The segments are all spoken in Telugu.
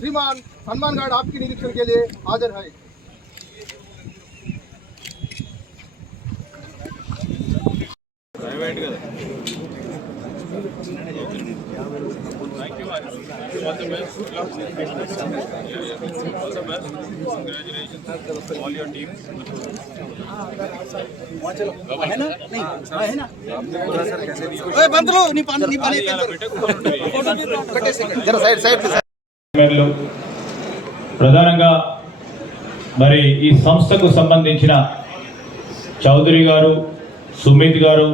श्रीमान सलमान गार्ड आपके निरीक्षण के लिए हाजिर है। ప్రధానంగా మరి ఈ సంస్థకు సంబంధించిన చౌదరి గారు, సుమిత్ గారు,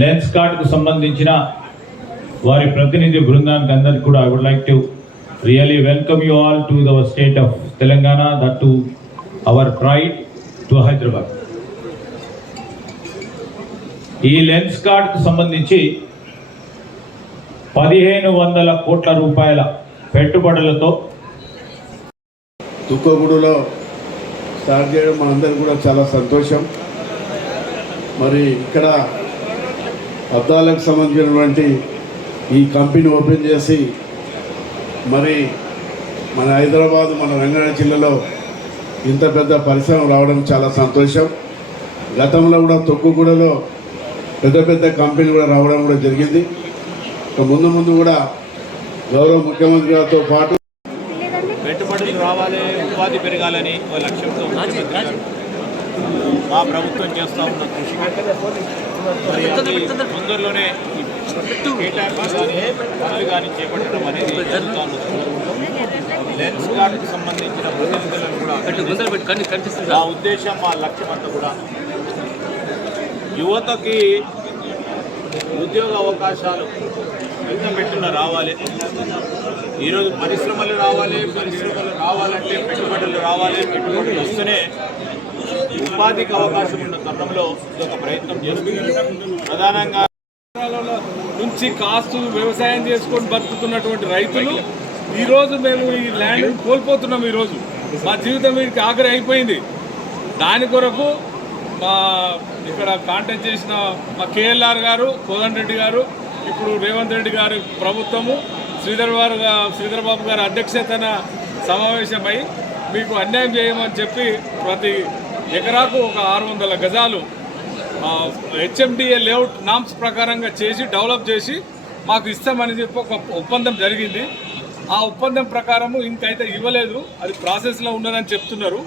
లెన్స్ కార్డ్కు సంబంధించిన వారి ప్రతినిధి బృందానికి అందరికీ కూడా I would like to really welcome you all to the state of Telangana, that to our pride, to Hyderabad. ఈ లెన్స్ కార్డ్కు సంబంధించి 1500 కోట్ల రూపాయల పెట్టుబడులతో తుక్కగూడలో స్టార్ట్ చేయడం మనందరికీ కూడా చాలా సంతోషం. మరి ఇక్కడ అద్దాలకు సంబంధించినటువంటి ఈ కంపెనీ ఓపెన్ చేసి మరి మన హైదరాబాద్, మన రంగారెడ్డి జిల్లాలో ఇంత పెద్ద పరిశ్రమ రావడం చాలా సంతోషం. గతంలో కూడా తుక్కగూడలో పెద్ద పెద్ద కంపెనీలు కూడా రావడం కూడా జరిగింది. ముందు ముందు కూడా గౌరవ ముఖ్యమంత్రి గారితో పాటు పెట్టుబడులు రావాలి, ఉపాధి పెరగాలని లక్ష్యంతో మా ప్రభుత్వం చేస్తూ ఉన్న కృషి మరి అది తొందరలోనే పనులు కానీ చేపట్టడం అనేది జరుగుతూ ఉన్నది. లెన్స్ కార్డుకు సంబంధించిన ప్రతినిధులను కూడా మా ఉద్దేశం, మా లక్ష్యం అంతా కూడా యువతకి ఉద్యోగ అవకాశాలు ఎంత పెట్టున రావాలి. ఈరోజు పరిశ్రమలు రావాలంటే పెట్టుబడులు రావాలి. పెట్టుబడులు వస్తేనే ఉపాధికి అవకాశం ఉన్న తరుణంలో ఒక ప్రయత్నం చేస్తున్నాం. ప్రధానంగా నుంచి కాస్ట్ వ్యవసాయం చేసుకొని బతుకుతున్నటువంటి రైతులు ఈరోజు మేము ఈ ల్యాండ్ కోల్పోతున్నాం. ఈరోజు మా జీవితం వీరికి ఆఖరి అయిపోయింది. దాని కొరకు మా ఇక్కడ కాంటాక్ట్ చేసిన మా కేఎల్ఆర్ గారు, కోదండరెడ్డి గారు, ఇప్పుడు రేవంత్ రెడ్డి గారి ప్రభుత్వము, శ్రీధర్ బాబు గారి అధ్యక్షతన సమావేశమై మీకు అన్యాయం చేయమని చెప్పి ప్రతి ఎకరాకు ఒక 600 గజాలు హెచ్ఎండిఏ లేఅవుట్ నామ్స్ ప్రకారంగా చేసి డెవలప్ చేసి మాకు ఇస్తామని చెప్పి ఒక ఒప్పందం జరిగింది. ఆ ఒప్పందం ప్రకారము ఇంకైతే ఇవ్వలేదు, అది ప్రాసెస్లో ఉన్నదని చెప్తున్నారు.